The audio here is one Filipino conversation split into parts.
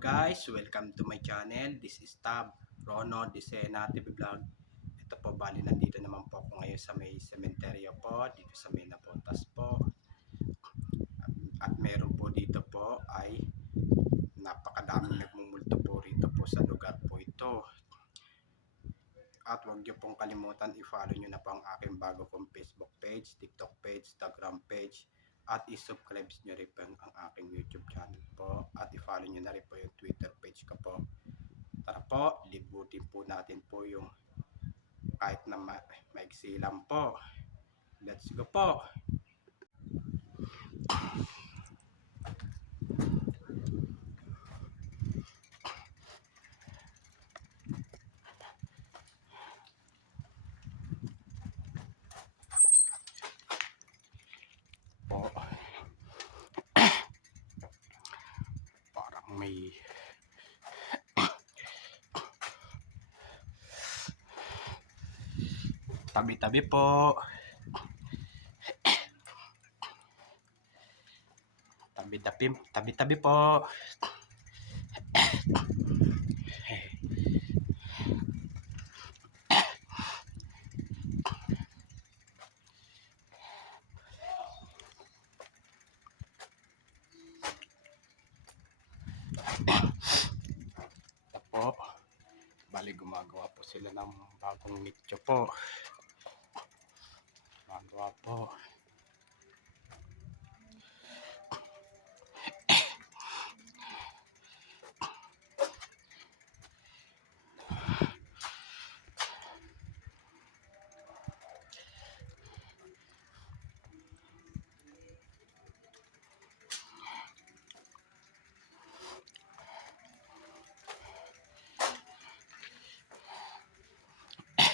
guys, welcome to my channel. This is Tab Rono Disena TV Vlog. Ito po, bali nandito naman po ako ngayon sa may sementeryo po, dito sa may Napotas po. At meron po dito po ay napakadaming nagmumulto po rito po sa lugar po ito. At huwag niyo pong kalimutan i-follow niyo na po ang aking bago kong Facebook page, TikTok page, Instagram page. At i-subscribe nyo rin po ang aking YouTube channel po. At i-follow nyo na rin po yung Twitter page ko po. Tara po, libutin po natin po yung kahit na maiksi lang po. Let's go po! Parang may tabi-tabi po. Tabi-tabi po. Po, bali gumagawa po sila ng bagong nicho po. Gumagawa po.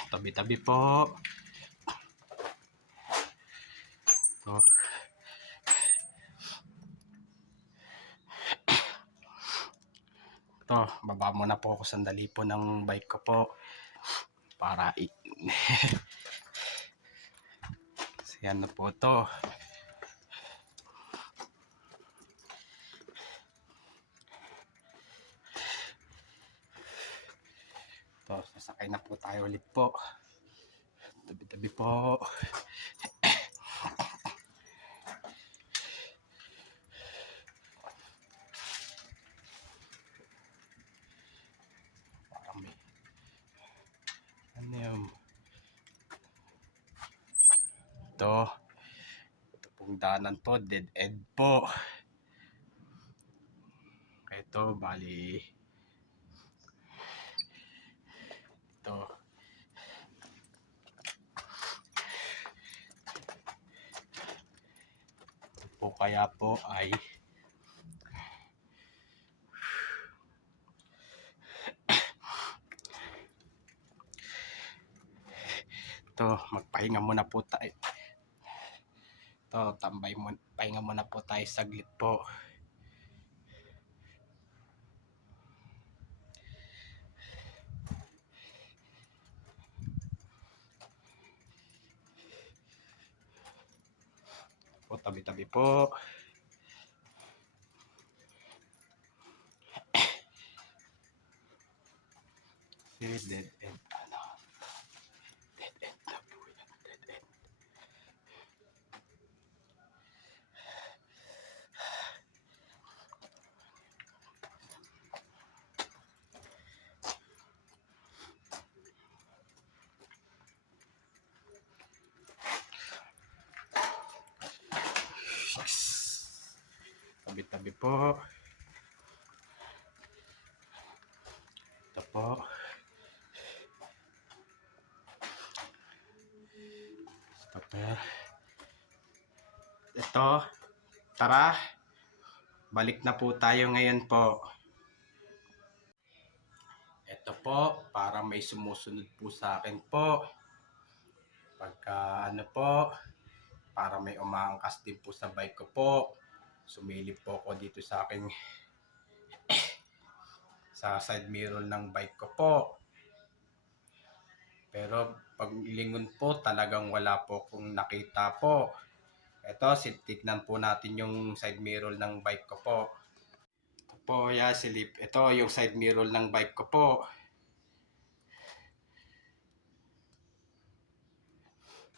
Tabi-tabi po. Ito. Ito, baba muna po ako sandali po ng bike ko po. Para kasi ano po ito. Ito, sasakay na po tayo ulit po. Tabi-tabi po. Parang may ano yun? Ito pong daanan po, dead end po. Ito, bali ito po, kaya po ay ito, magpahinga muna po tayo. Ito, pahinga muna po tayo saglit po. O, tabi-tabi po. Dead end. Dead end na po yan. Dead end. Tabi-tabi po. Ito po. Ito, tara, balik na po tayo ngayon po. Ito po, para may sumusunod po sa akin po. Pagka ano po, para may umaangkas din po sa bike ko po. Sumilip po ako dito sa aking sa side mirror ng bike ko po. Pero pag lingon po, talagang wala po akong nakita po. Ito, tignan po natin yung side mirror ng bike ko po. Ito po, Kaya silip. Ito yung side mirror ng bike ko po.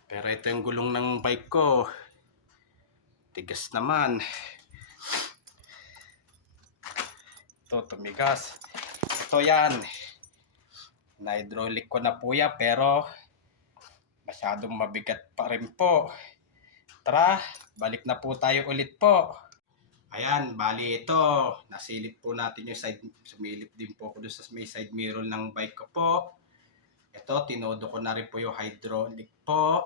Pero ito yung gulong ng bike ko. Tigas naman. Ito, tumigas. Ito yan. Na-hydraulic ko na po yan, pero masyadong mabigat pa rin po. Tara, balik na po tayo ulit po. Ayan, bali ito. Nasilip po natin yung side. Sumilip din po ako doon sa may side mirror ng bike ko po. Ito, tinodo ko na rin po yung hydraulic po.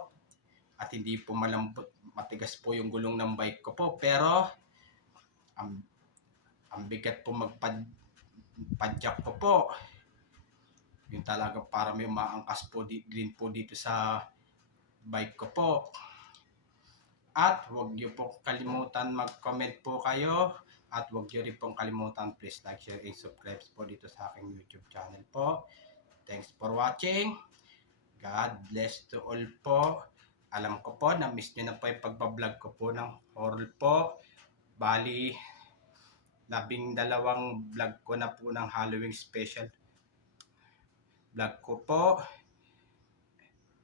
At hindi po malambot, matigas po yung gulong ng bike ko po. Pero, ang bigat po magpadyak po po. Yung talaga para may maangkas po din po dito sa bike ko po. At huwag niyo po kalimutan mag-comment po kayo. At huwag niyo rin pong kalimutan please like, share, and subscribe po dito sa aking YouTube channel po. Thanks for watching. God bless to all po. Alam ko po na miss nyo na po yung pagbablog ko po ng horror po. Bali, 12 vlog ko na po ng Halloween special vlog ko po.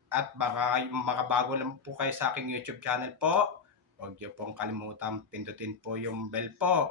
At baka makabago lang po kayo sa aking YouTube channel po, huwag niyo pong kalimutan pindutin po yung bell po.